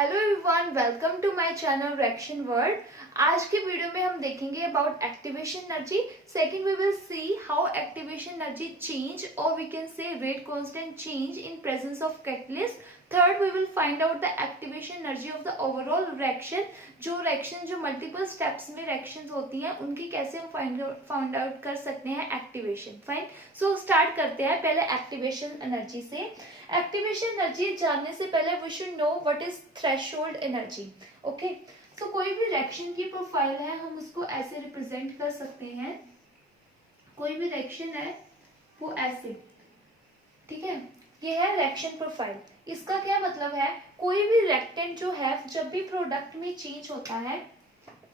Hello everyone, welcome to my channel reaction world. आज के video में हम देखेंगे about activation energy. Second we will see how activation energy change और we can say rate constant change in presence of catalyst. Third we will find out the activation energy of the overall reaction. जो multiple steps में reactions होती हैं उनकी कैसे हम find out कर सकते हैं एक्टिवेशन। फाइन, सो स्टार्ट करते हैं पहले एक्टिवेशन एनर्जी से। एक्टिवेशन एनर्जी जानने से पहले we should know what is threshold energy. Okay, so कोई भी रिएक्शन की प्रोफाइल है हम उसको ऐसे रिप्रेजेंट कर सकते हैं। कोई भी रिएक्शन है वो ऐसे, ठीक है, ये है रिएक्शन प्रोफाइल। इसका क्या मतलब है, कोई भी रिएक्टेंट जो है जब भी प्रोडक्ट में चेंज होता है,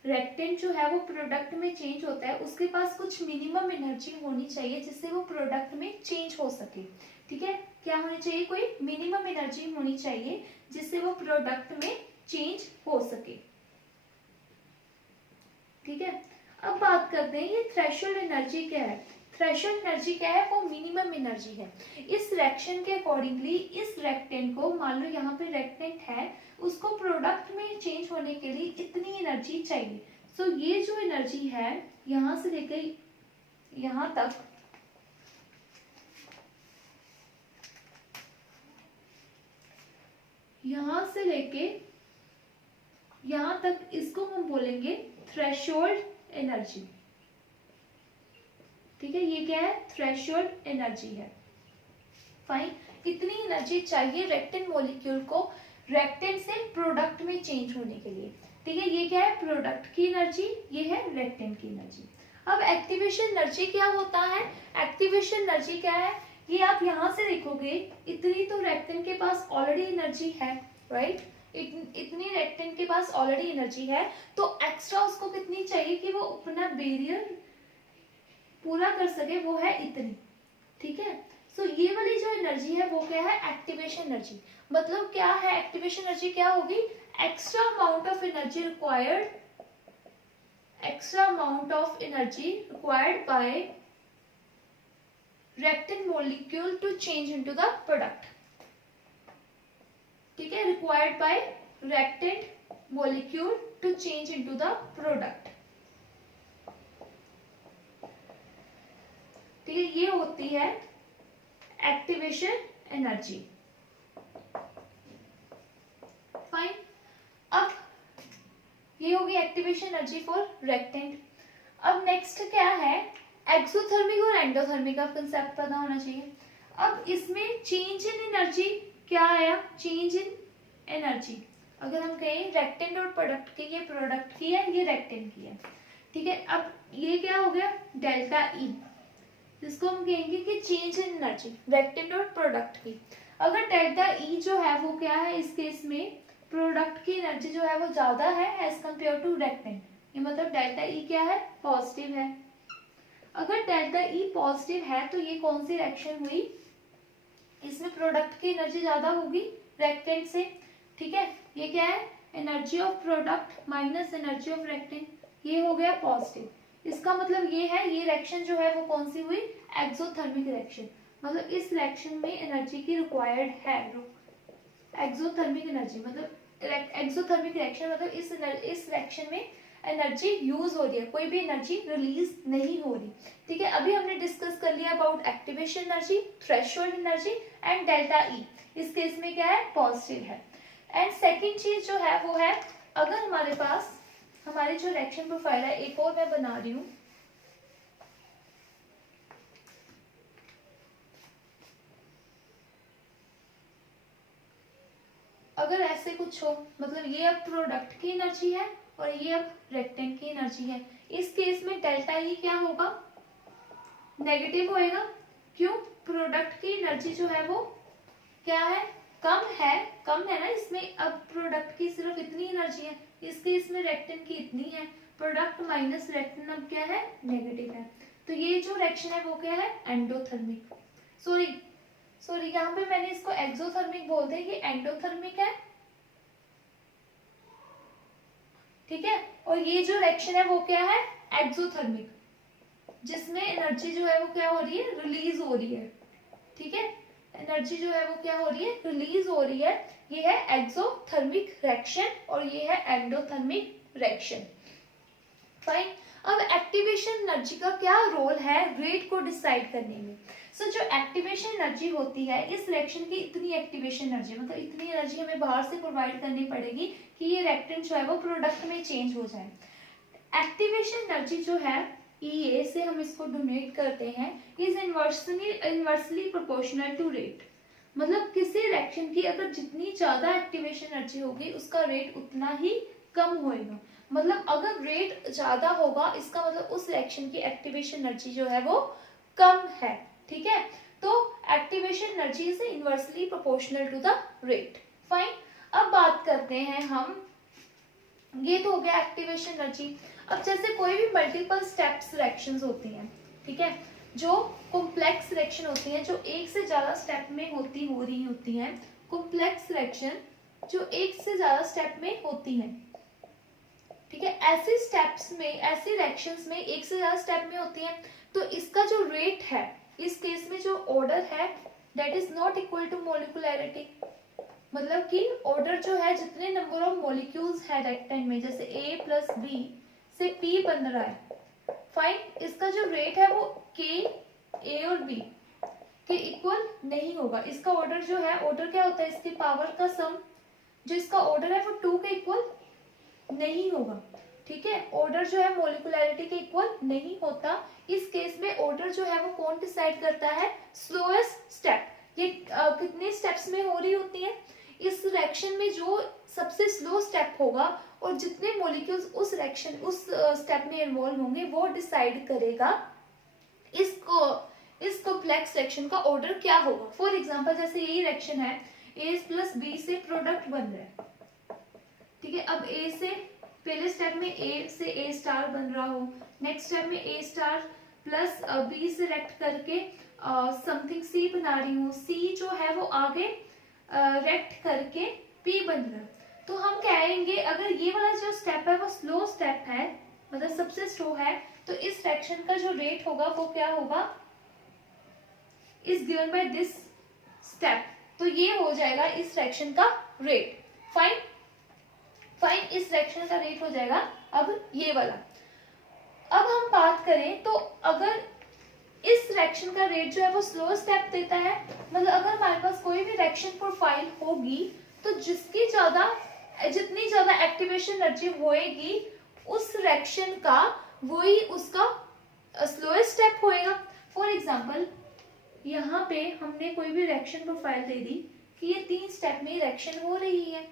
रिएक्टेंट जो है वो प्रोडक्ट में चेंज होता है, उसके पास कुछ मिनिमम एनर्जी होनी चाहिए जिससे वो प्रोडक्ट में चेंज हो सके। ठीक है, क्या होनी चाहिए, कोई मिनिमम एनर्जी होनी चाहिए जिससे वो प्रोडक्ट में चेंज हो सके। ठीक है, अब बात करते हैं ये थ्रेशोल्ड एनर्जी क्या है। थ्रेशोल्ड एनर्जी क्या है, वो मिनिमम एनर्जी है। इस रिएक्शन के अकॉर्डिंगली इस रिएक्टेंट को, मान लो यहाँ पे रिएक्टेंट है, उसको प्रोडक्ट में चेंज होने के लिए इतनी एनर्जी चाहिए। सो ये जो एनर्जी है यहाँ से लेकर यहाँ तक, यहां से लेके यहां तक, इसको हम बोलेंगे थ्रेशोल्ड एनर्जी। ठीक है, ये क्या है, थ्रेशोल्ड एनर्जी है। फाइन, इतनी एनर्जी चाहिए रिएक्टेंट मॉलिक्यूल को रिएक्टेंट से प्रोडक्ट में चेंज होने के लिए। ठीक है, ये क्या है, प्रोडक्ट की एनर्जी, ये है रिएक्टेंट की एनर्जी। अब एक्टिवेशन एनर्जी क्या होता है, एक्टिवेशन एनर्जी क्या है, ये आप यहां से देखोगे, इतनी तो रिएक्टेंट के पास ऑलरेडी एनर्जी है, राइट। इतनी रिएक्टेंट के पास ऑलरेडी एनर्जी है, तो एक्स्ट्रा उसको कितनी चाहिए कि वो अपना बैरियर पूरा कर सके, वो है इतनी। ठीक है, सो ये वाली जो एनर्जी है वो क्या है, एक्टिवेशन एनर्जी। मतलब क्या है, एक्टिवेशन एनर्जी क्या होगी, extra amount of energy required, extra amount of energy required by reactant molecule to change into the product। ठीक है, required by reactant molecule to change into the product। ठीक है, ये होती है एक्टिवेशन एनर्जी। फाइन, अब ये होगी एक्टिवेशन एनर्जी फॉर रिएक्टेंट। अब नेक्स्ट क्या है, एक्सोथर्मिक और एंडोथर्मिक का कंसेप्ट पता होना चाहिए। अब इसमें चेंज इन एनर्जी क्या आया, चेंज इन एनर्जी। अगर हम कहें रिएक्टेंट और प्रोडक्ट की, ये प्रोडक्ट की है, ये रिएक्टेंट की है। ठीक है, अब ये क्या हो गया, डेल्टा ई, जिसको हम कहेंगे कि चेंज इन एनर्जी रिएक्टेंट और प्रोडक्ट की। अगर डेल्टा ई जो है वो क्या है, इस केस में प्रोडक्ट की एनर्जी जो है वो ज्यादा है एज कम्पेयर टू रिएक्टेंट, ये मतलब डेल्टा ई क्या है, पॉजिटिव है। अगर डेल्टा ई पॉजिटिव है तो ये कौन सी रिएक्शन हुई, इसमें प्रोडक्ट की एनर्जी ज्यादा होगी रिएक्टेंट से। ठीक है, ये क्या है, energy of product minus energy of reactant, ये हो गया पॉजिटिव। इसका मतलब ये है, ये रिएक्शन जो है वो कौन सी हुई, एक्सोथर्मिक रिएक्शन। मतलब इस रिएक्शन में एनर्जी की रिक्वायर्ड है, एक्सोथर्मिक एनर्जी मतलब एक्सोथर्मिक रिएक्शन, मतलब इस रिएक्शन में एनर्जी यूज हो रही है, कोई भी एनर्जी रिलीज नहीं हो रही। ठीक है, अभी हमने डिस्कस कर लिया about activation energy, threshold energy and delta E. इस केस में क्या है, पॉजिटिव है। एंड सेकंड चीज जो है वो है, अगर हमारे पास हमारी जो रिएक्शन प्रोफाइल है, एक और मैं बना रही हूं, अगर ऐसे कुछ हो, मतलब ये अब प्रोडक्ट की एनर्जी है और ये अब रिएक्टेंट की एनर्जी है। इस केस में डेल्टा ई क्या होगा, नेगेटिव होएगा। क्यों, प्रोडक्ट की एनर्जी जो है वो क्या है, कम है ना इसमें। अब प्रोडक्ट की सिर्फ इतनी एनर्जी है, इस केस में रिएक्टेंट की इतनी है, प्रोडक्ट माइनस रिएक्टेंट अब क्या है, नेगेटिव है। तो ये जो रिएक्शन है वो क्या है, एंडोथर्मिक। सॉरी यहाँ पे मैंने इसको एक्सोथर्मिक बोल दिया, ये एंडोथर्मिक है। ठीक है, और ये जो रिएक्शन है वो क्या है, एक्सोथर्मिक, जिसमें एनर्जी जो है वो क्या हो रही है, रिलीज हो रही है। ठीक है, एनर्जी जो है वो क्या हो रही है, रिलीज हो रही है ये है एक्सोथर्मिक रिएक्शन और ये है एंडोथर्मिक रिएक्शन। फाइन। अब एक्टिवेशन एनर्जी का क्या रोल है रेट को डिसाइड करने में। जो एक्टिवेशन एनर्जी होती है इस रिएक्शन की, इतनी एक्टिवेशन एनर्जी मतलब इतनी एनर्जी हमें बाहर से प्रोवाइड करनी पड़ेगी कि ये रिएक्टेंट जो है वो प्रोडक्ट में चेंज हो जाए। एक्टिवेशन एनर्जी जो है EA से हम इसको डोनेट करते हैं, is inversely proportional to rate. मतलब किसी रिएक्शन की अगर जितनी ज्यादा एक्टिवेशन एनर्जी होगी उसका रेट उतना ही कम होएगा। मतलब अगर रेट ज्यादा होगा इसका मतलब उस रिएक्शन की एक्टिवेशन एनर्जी जो है वो कम है। ठीक है, तो activation energy is inversely proportional to the rate. Fine. अब बात करते हैं हम, ये तो हो गया एक्टिवेशन एनर्जी। अब जैसे कोई भी मल्टीपल स्टेप्स रिएक्शंस होती हैं, ठीक है, जो कॉम्प्लेक्स रिएक्शन होती हैं जो एक से ज्यादा स्टेप में हो रही होती हैं, कॉम्प्लेक्स रिएक्शन जो एक से ज्यादा स्टेप में होती हैं, ठीक है, ऐसे स्टेप्स में, ऐसे रिएक्शंस में एक से ज्यादा स्टेप में होती हैं, तो इसका जो रेट है इस केस में जो ऑर्डर है that is not equal to molecularity. मतलब कि ऑर्डर जो है जितने नंबर ऑफ मॉलिक्यूल्स है रिएक्टेंट में, जैसे A प्लस B से P बन रहा है, फाइन, इसका जो रेट है वो K A और B के इक्वल नहीं होगा। इसका ऑर्डर जो है, ऑर्डर क्या होता है, इसकी पावर का सम, जो इसका ऑर्डर है वो 2 के इक्वल नहीं होगा। ठीक है, ऑर्डर जो है मॉलिकुलैरिटी के इक्वल नहीं होता। इस केस में ऑर्डर जो है वो कौन डिसाइड करता है, स्लोएस्ट स्टेप। ये कितने स्टेप्स में हो रही होती है, इस रिएक्शन में जो सबसे स्लो स्टेप होगा और जितने मॉलिक्यूल्स उस रिएक्शन उस स्टेप में इन्वॉल्व होंगे वो डिसाइड करेगा इस कॉम्प्लेक्स रिएक्शन का ऑर्डर क्या होगा। फॉर एग्जांपल जैसे यही रिएक्शन है, A प्लस B से प्रोडक्ट बन रहा है, ठीक है। अब A से पहले स्टेप में A से A स्टार बन रहा हो, नेक्स्ट स्टेप में A स्टार प्लस B से रिएक्ट करके समथिंग C बना रही हूँ, C जो है वो आगे रिएक्ट करके P बन रहा है, तो हम कहेंगे अगर ये वाला जो स्टेप है वो स्लो स्टेप है, मतलब सबसे स्लो है, तो इस रिएक्शन का जो रेट होगा वो क्या होगा, is given by this step. तो ये हो जाएगा इस रिएक्शन का रेट। फाइन, इस रिएक्शन का रेट हो जाएगा अब ये वाला। अब हम बात करें तो अगर इस रिएक्शन का रेट जो है वो स्लो स्टेप देता है, मतलब अगर हमारे पास कोई भी रिएक्शन प्रोफाइल होगी तो जितनी ज्यादा एक्टिवेशन एनर्जी होएगी उस रिएक्शन का वही उसका स्लोएस्ट स्टेप होएगा। फॉर एग्जांपल यहाँ पे हमने कोई भी रिएक्शन प्रोफाइल दे दी कि ये 3 स्टेप में रिएक्शन हो रही है,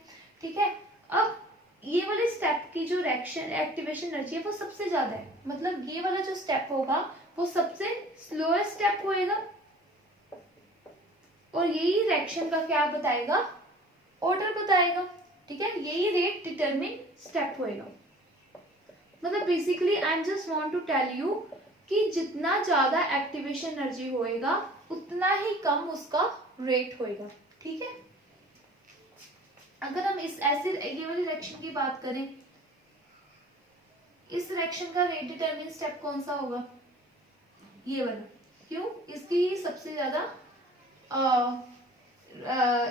ठीक है। अब ये वाले स्टेप की जो रिएक्शन एक्टिवेशन एनर्जी है वो सबसे ज्यादा है, मतलब ये वाला जो स्टेप होगा वो सबसे स्लोएस्ट स्टेप होएगा और यही रिएक्शन का क्या बताएगा, ऑर्डर बताएगा, ठीक है। यही रेट डिटरमिन स्टेप होएगा। मतलब basically I am just want to tell you कि जितना ज्यादा एक्टिवेशन एनर्जी होएगा उतना ही कम उसका रेट होएगा, ठीक है। अगर हम इस ऐसे ये वाली रिएक्शन की बात करें, इस रिएक्शन का रेट डिटरमिन स्टेप कौन सा होगा, ये वाला। क्यों, इसकी ही सबसे ज्यादा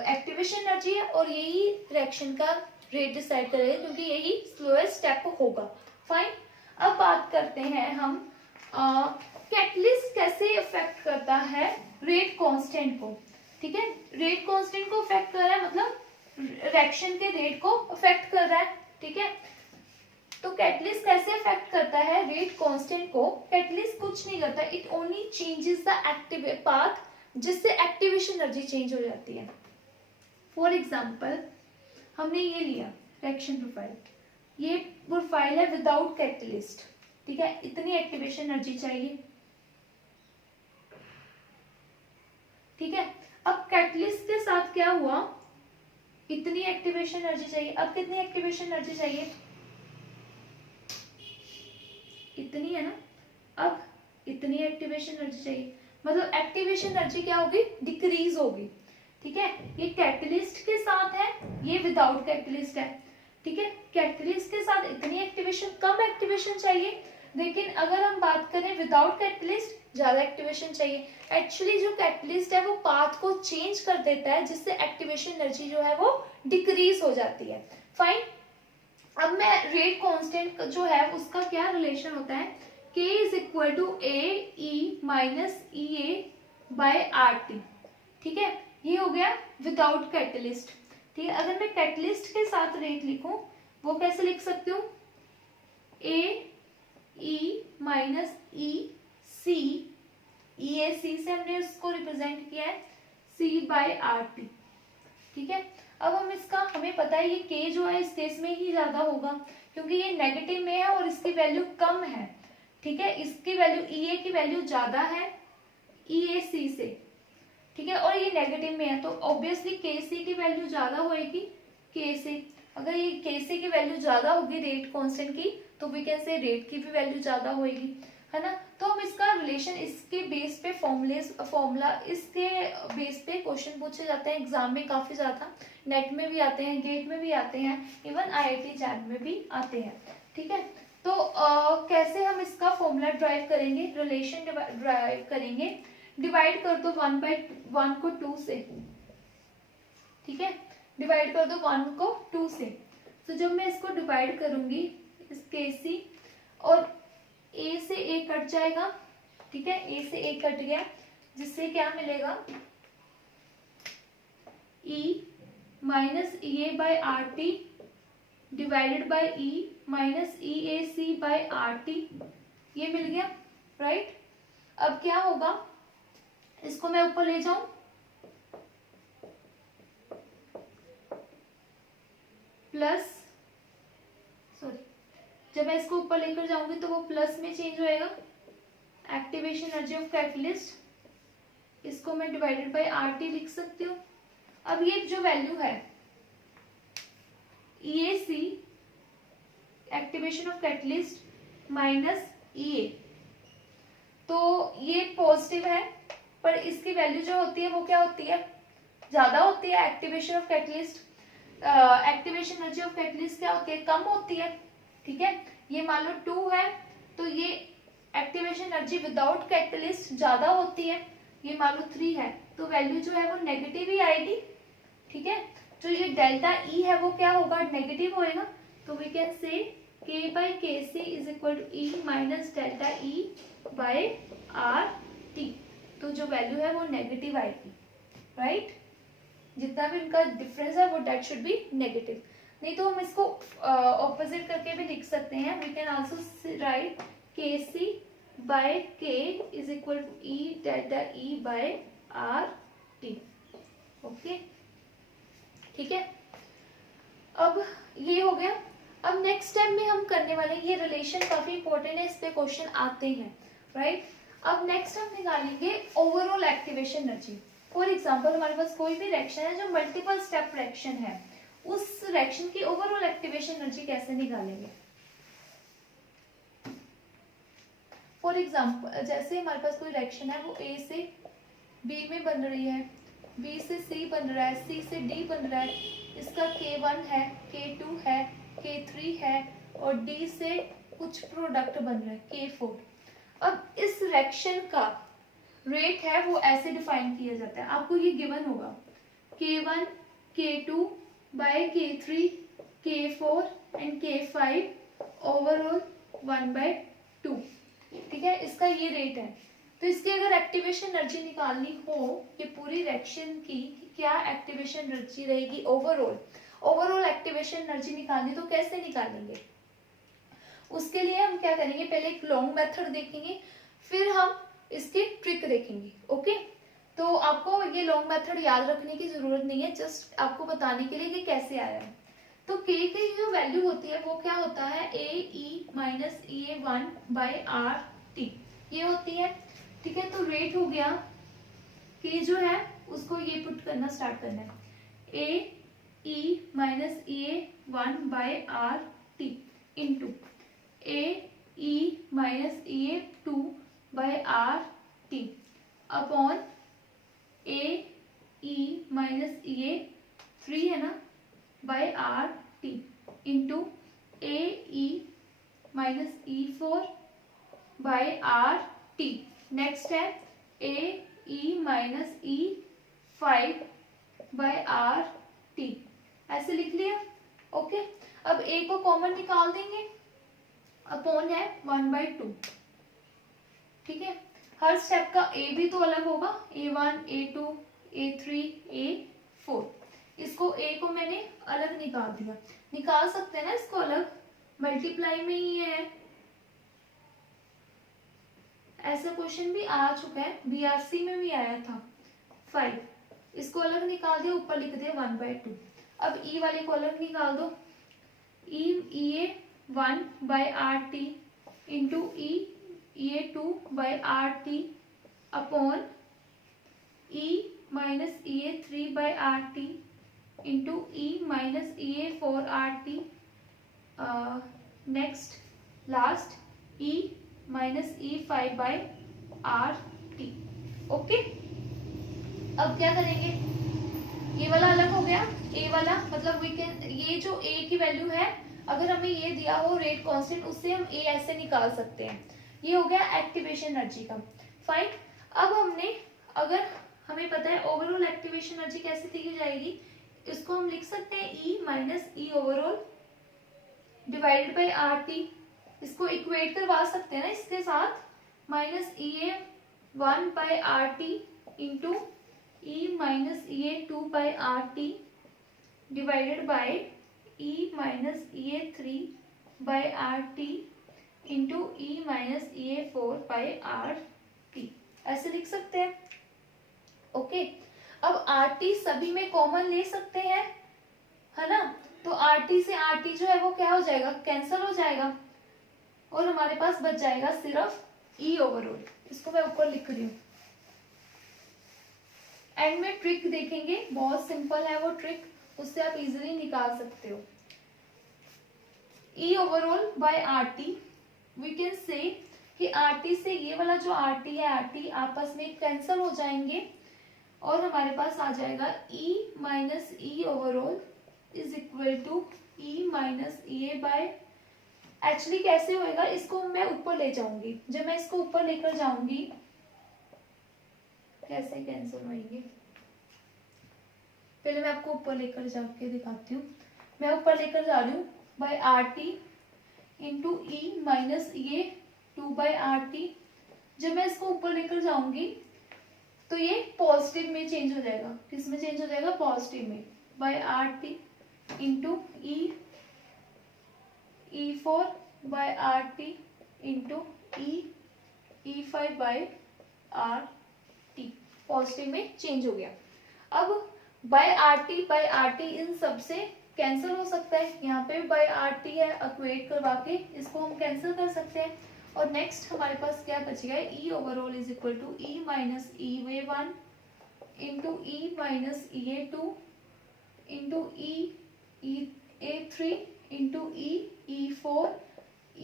एक्टिवेशन एनर्जी है और यही रिएक्शन का रेट डिसाइड करेगा क्योंकि यही स्लोएस्ट स्टेप होगा। फाइन। अब बात करते हैं हम कैटलिस्ट कैसे इफेक्ट करता है रेट कांस्टेंट को, ठीक है। रेट कांस्टेंट को इफेक्ट कर रहा है, मतलब रिएक्शन के रेट को इफेक्ट कर रहा है, ठीक है। तो कैटलिस्ट कैसे इफेक्ट करता है रेट कांस्टेंट को। कैटलिस्ट कुछ नहीं करता, it only changes the active path, जिससे एक्टिवेशन एनर्जी चेंज हो जाती है। फॉर एग्जांपल हमने ये लिया रिएक्शन प्रोफाइल, ये प्रोफाइल है विदाउट कैटलिस्ट, ठीक है। इतनी एक्टिवेशन एनर्जी चाहिए, ठीक है। अब कैटलिस्ट के साथ क्या हुआ, इतनी एक्टिवेशन एनर्जी चाहिए। अब कितनी एक्टिवेशन एनर्जी चाहिए, इतनी है ना। अब इतनी एक्टिवेशन एनर्जी चाहिए, मतलब एक्टिवेशन एनर्जी क्या होगी, डिक्रीज होगी, ठीक है। ये कैटलिस्ट के साथ है, ये विदाउट कैटलिस्ट है, ठीक है। कैटलिस्ट के साथ इतनी एक्टिवेशन, कम एक्टिवेशन चाहिए, लेकिन अगर हम बात करें विदाउट कैटलिस्ट ज्यादा एक्टिवेशन चाहिए। एक्चुअली जो कैटलिस्ट है वो पाथ को चेंज कर देता है जिससे एक्टिवेशन एनर्जी जो है वो डिक्रीज हो जाती है। फाइन। अब मैं रेट कांस्टेंट जो है उसका क्या रिलेशन होता है, k is equal to A E minus E A by R T. ठीक है, ये हो गया विदाउट कैटलिस्ट। ठीक है, अगर मैं कैटलिस्ट के साथ रेट लिखूं वो कैसे लिख सकती हूँ, ए E minus E C, E A सी से हमने उसको रिप्रेजेंट किया है सी बाय आर टी। ठीक है, अब हम इसका, हमें पता है ये k जो है इस केस में ही ज्यादा होगा क्योंकि ये नेगेटिव में है और इसकी वैल्यू कम है। ठीक है, इसकी वैल्यू ई ए की वैल्यू ज्यादा है ई ए सी से। ठीक है, और ये नेगेटिव में है तो ऑब्वियसली के सी की वैल्यू ज्यादा होएगी के से। अगर ये के सी की वैल्यू ज्यादा होगी रेट कांस्टेंट की तो वी कैन से रेट की भी वैल्यू ज्यादा होएगी, है ना। तो हम इसका रिलेशन इसके बेस पे फॉर्मूला इसके बेस पे क्वेश्चन पूछे जाते हैं एग्जाम में काफी ज्यादा, नेट में भी आते हैं, गेट में भी आते हैं, इवन आईआईटी जैम में भी आते हैं। ठीक है, तो कैसे हम इसका फॉर्मूला ड्राइव करेंगे, रिलेशन ड्राइव करेंगे, डिवाइड कर दो 1/1 को 2 से। ठीक है, डिवाइड कर दो 1 को 2 से। तो जब मैं इसको डिवाइड करूंगी इस केसी और ए से ए कट जाएगा। ठीक है, ए से ए कट गया जिससे क्या मिलेगा, E minus E A by R T divided by E minus E A C by R T, ये मिल गया। राइट, अब क्या होगा, इसको मैं ऊपर ले जाऊं, प्लस, सॉरी, जब मैं इसको ऊपर लेकर जाऊंगी तो वो प्लस में चेंज होएगा, एक्टिवेशन एनर्जी ऑफ कैटलिस्ट, इसको मैं डिवाइडेड बाय आर टी लिख सकती हूँ। अब ये जो वैल्यू है ई A C activation of catalyst minus E ए, तो ये पॉजिटिव है पर इसकी वैल्यू जो होती है वो क्या होती है, ज्यादा होती है। Activation of catalyst, activation energy of catalyst क्या होती है, कम होती है। ठीक है, ये मान लो 2 है तो ये एक्टिवेशन एनर्जी विदाउट कैटलिस्ट ज्यादा होती है, ये मान लो 3 है तो वैल्यू जो है वो नेगेटिव ही आएगी। ठीक है, तो ये डेल्टा ई है वो क्या होगा, नेगेटिव होएगा। तो we can say k by K C is equal to E minus delta E by R T, तो जो वैल्यू है वो नेगेटिव आएगी। राइट, जितना भी इनका डिफरेंस है वो डेट शुड बी नेगेटिव। नहीं तो हम इसको ऑपोजिट करके भी लिख सकते हैं, we can also write K C by K is equal to E delta E by R T. Okay, ठीक है, अब ये हो गया। अब नेक्स्ट स्टेप में हम करने वाले, ये रिलेशन काफी इंपॉर्टेंट है, इस पे क्वेश्चन आते हैं। राइट, अब नेक्स्ट हम निकालेंगे overall activation energy. For example हमारे पास कोई भी रिएक्शन है जो मल्टीपल स्टेप रिएक्शन है, उस रिएक्शन की ओवरऑल एक्टिवेशन एनर्जी कैसे निकालेंगे। फॉर एग्जाम्पल जैसे हमारे पास कोई रिएक्शन है वो ए से बी में बन रही है, बी से सी बन रहा है, सी से डी बन रहा है, इसका K1 है, K2 है, K3 है और D से कुछ प्रोडक्ट बन रहा है K4। अब इस रिएक्शन का रेट है वो ऐसे डिफाइन किया जाता है, आपको ये गिवन होगा K1 K2 bye K3 K4 and K5 overall 1/2। ठीक है, इसका ये रेट है। तो इसकी अगर एक्टिवेशन एनर्जी निकालनी हो ये पूरी रिएक्शन की, क्या एक्टिवेशन एनर्जी रहेगी ओवरऑल एक्टिवेशन एनर्जी निकालनी, तो कैसे निकालेंगे, उसके लिए हम क्या करेंगे, पहले एक लॉन्ग मेथड देखेंगे फिर हम इसकी ट्रिक देखेंगे। ओके, तो आपको ये लॉन्ग मेथड याद रखने की जरूरत नहीं है, जस्ट आपको बताने के लिए कि कैसे आया है। तो k की जो वैल्यू होती है वो क्या होता है, ए ई माइनस ई ए 1 बाय आर टी, ये होती है। ठीक है, तो रेट हो गया k जो है उसको ये पुट करना स्टार्ट करना है, ए ई माइनस ई ए 1 बाय आर टी इंटू ए ई माइनस ई ए 2 बाय आर टी अपॉन ए ई माइनस ई ए 3 है ना बाय आर टी इंटू ए ई माइनस ई 4 बाय आर टी। नेक्स्ट है ए ई माइनस ई 5 bye R T ऐसे लिख लिया। Okay, अब a को common निकाल देंगे, अपॉन है 1/2। ठीक है, हर स्टेप का a भी तो अलग होगा, a1 a2 a3 a4। इसको a को मैंने अलग निकाल दिया, निकाल सकते हैं ना इसको अलग, मल्टीप्लाई में ही है। ऐसा क्वेश्चन भी आ चुका है, बीआरसी में भी आया था। 5, इसको अलग निकाल दिया, ऊपर लिख दिया 1/2। अब e वाले को अलग निकाल दो, e 1/RT into e 2/RT upon e minus e 3/RT into e minus e 4RT, next last e minus e 5/RT। Okay, अब क्या करेंगे, ये वाला अलग हो गया, a वाला मतलब वी कैन, ये जो a की वैल्यू है, अगर हमें ये दिया हो रेट कांस्टेंट, उससे हम a ऐसे निकाल सकते हैं। ये हो गया एक्टिवेशन एनर्जी का। फाइन, अब हमने, अगर हमें पता है ओवरऑल एक्टिवेशन एनर्जी कैसे दी जाएगी, इसको हम लिख सकते हैं E minus E overall divided by RT। इसको इक्वेट करवा सकते हैं ना इसके साथ, minus EA 1/RT into E minus EA 2/RT divided by E minus EA 3/RT into E minus EA 4/RT, ऐसे लिख सकते हैं। ओके, अब RT सभी में कॉमन ले सकते हैं, है ना, तो RT से RT जो है वो क्या हो जाएगा, कैंसिल हो जाएगा, और हमारे पास बच जाएगा सिर्फ E ओवरऑल। इसको मैं ऊपर लिख रही हूँ। एंड में ट्रिक देखेंगे, बहुत सिंपल है वो ट्रिक, उससे आप इजीली निकाल सकते हो। E overall by RT, we can say कि RT से ये वाला जो RT है, RT आपस में कैंसिल हो जाएंगे, और हमारे पास आ जाएगा E minus E overall is equal to E minus EA by, actually कैसे होएगा, इसको मैं ऊपर ले जाऊंगी, जब मैं इसको ऊपर लेकर जाऊंगी कैसे कैंसिल होंगे, पहले मैं आपको ऊपर लेकर जाके दिखाती हूँ। मैं ऊपर लेकर जा रही हूँ by RT into E minus ये 2/RT। जब मैं इसको ऊपर लेकर जाऊंगी तो ये पॉजिटिव में चेंज हो जाएगा, किस में चेंज हो जाएगा, पॉजिटिव में, by RT into E4/RT into E5/RT, positive में चेंज हो गया। अब बाय RT इन सब से कैंसिल हो सकता है, यहाँ पे बाय RT है, इक्वेट करवा के इसको हम कैंसिल कर सकते हैं, और नेक्स्ट हमारे पास क्या बचेगा, E overall is equal to E minus EA1 into E minus EA2 into EA3 into E4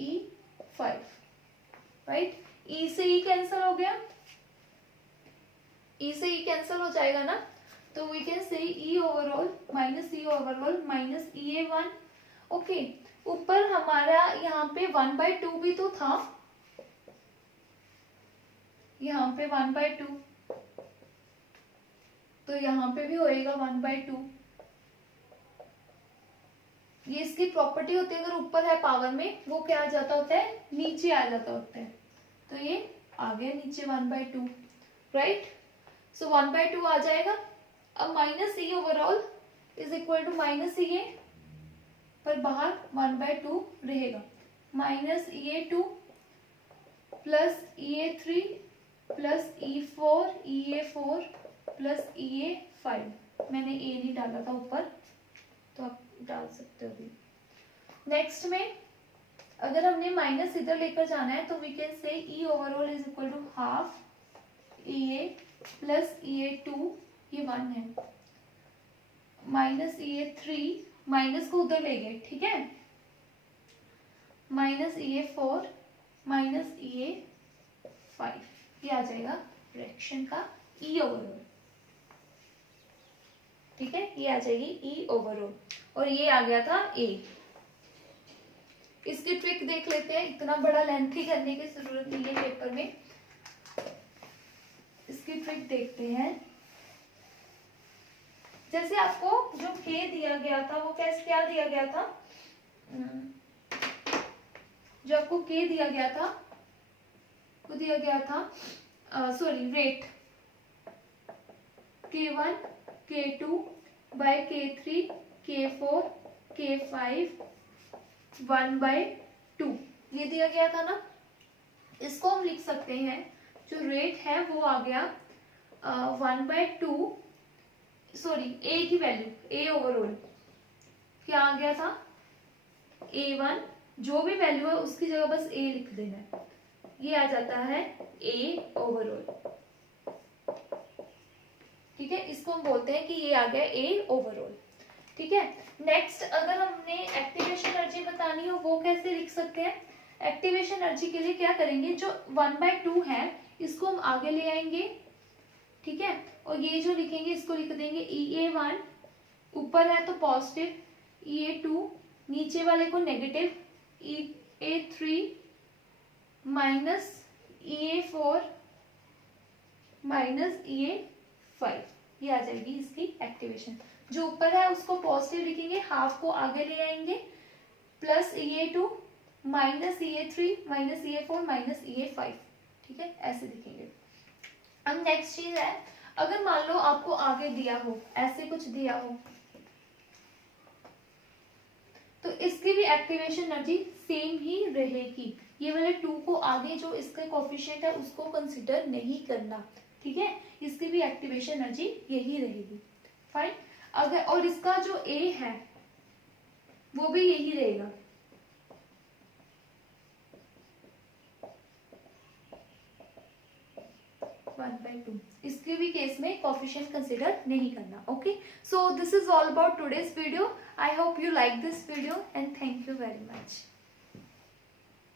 E5, right. E से E कैंसिल हो गया, E से E कैंसिल हो जाएगा ना, तो we can say E overall minus EA1। Okay, ऊपर हमारा यहाँ पे 1/2 भी तो था, यहाँ पे 1/2, तो यहाँ पे भी होएगा 1/2। ये इसकी प्रॉपर्टी होती है, अगर ऊपर है पावर में, वो क्या आ जाता होता है, नीचे आ जाता होता है, तो ये आ गया नीचे 1/2, राइट। सो 1/2 आ जाएगा। अब minus E overall is equal to minus EA, पर बाहर 1/2 रहेगा, minus EA2 plus EA3 plus EA4 plus EA5। मैंने ए नहीं डाला था ऊपर, तो आप डाल सकते हो अभी। नेक्स्ट में अगर हमने माइनस इधर लेकर जाना है, तो we can say E overall is equal to half EA plus EA2, ये 1 है, माइनस EA3, माइनस को उधर ले गए, ठीक है, माइनस EA4 माइनस EA5, ये आ जाएगा रिएक्शन का E ओवरऑल, ठीक है, ये आ जाएगी E ओवरऑल, और ये आ गया था A। इसकी ट्रिक देख लेते हैं, इतना बड़ा लेंथी करने की जरूरत नहीं है पेपर में, इसकी ट्रिक देखते हैं। जैसे आपको जो k दिया गया था वो कैसे क्या दिया गया था, जो आपको k दिया गया था वो दिया गया था sorry rate k1 k2 by k3 k4 k5 1/2 ये दिया गया था ना। इसको हम लिख सकते हैं, जो रेट है वो आ गया 1/2 सॉरी a की वैल्यू a ओवरऑल क्या आ गया था a1, जो भी वैल्यू है उसकी जगह बस a लिख देना है, ये आ जाता है a ओवरऑल। ठीक है, इसको हम बोलते हैं कि ये आ गया a ओवरऑल। ठीक है, नेक्स्ट अगर हमने एक्टिवेशन एनर्जी बतानी हो वो कैसे लिख सकते हैं। एक्टिवेशन एनर्जी के लिए क्या करेंगे, जो 1/2 है इसको हम आगे ले आएंगे। ठीक है, और ये जो लिखेंगे इसको लिख देंगे EA1, ऊपर है तो पॉजिटिव, EA2 नीचे वाले को negative, EA3 minus EA4 minus EA5, ये आ जाएगी इसकी एक्टिवेशन। जो ऊपर है उसको पॉजिटिव लिखेंगे, हाफ को आगे ले आएंगे, plus EA2 minus EA3 minus EA4 minus EA5। ठीक है, ऐसे लिखेंगे। अब नेक्स्ट चीज है, अगर मान लो आपको आगे दिया हो, ऐसे कुछ दिया हो, तो इसकी भी एक्टिवेशन एनर्जी सेम ही रहेगी। ये वाले 2 को आगे जो इसका कोफिशिएंट है उसको कंसिडर नहीं करना। ठीक है, इसकी भी एक्टिवेशन एनर्जी यही रहेगी। फाइन, अगर और इसका जो A है वो भी यही रहेगा। इसके भी केस में कोफिशिएंट कंसिडर नहीं करना। Okay, so this is all about today's video. I hope you like this video and thank you very much.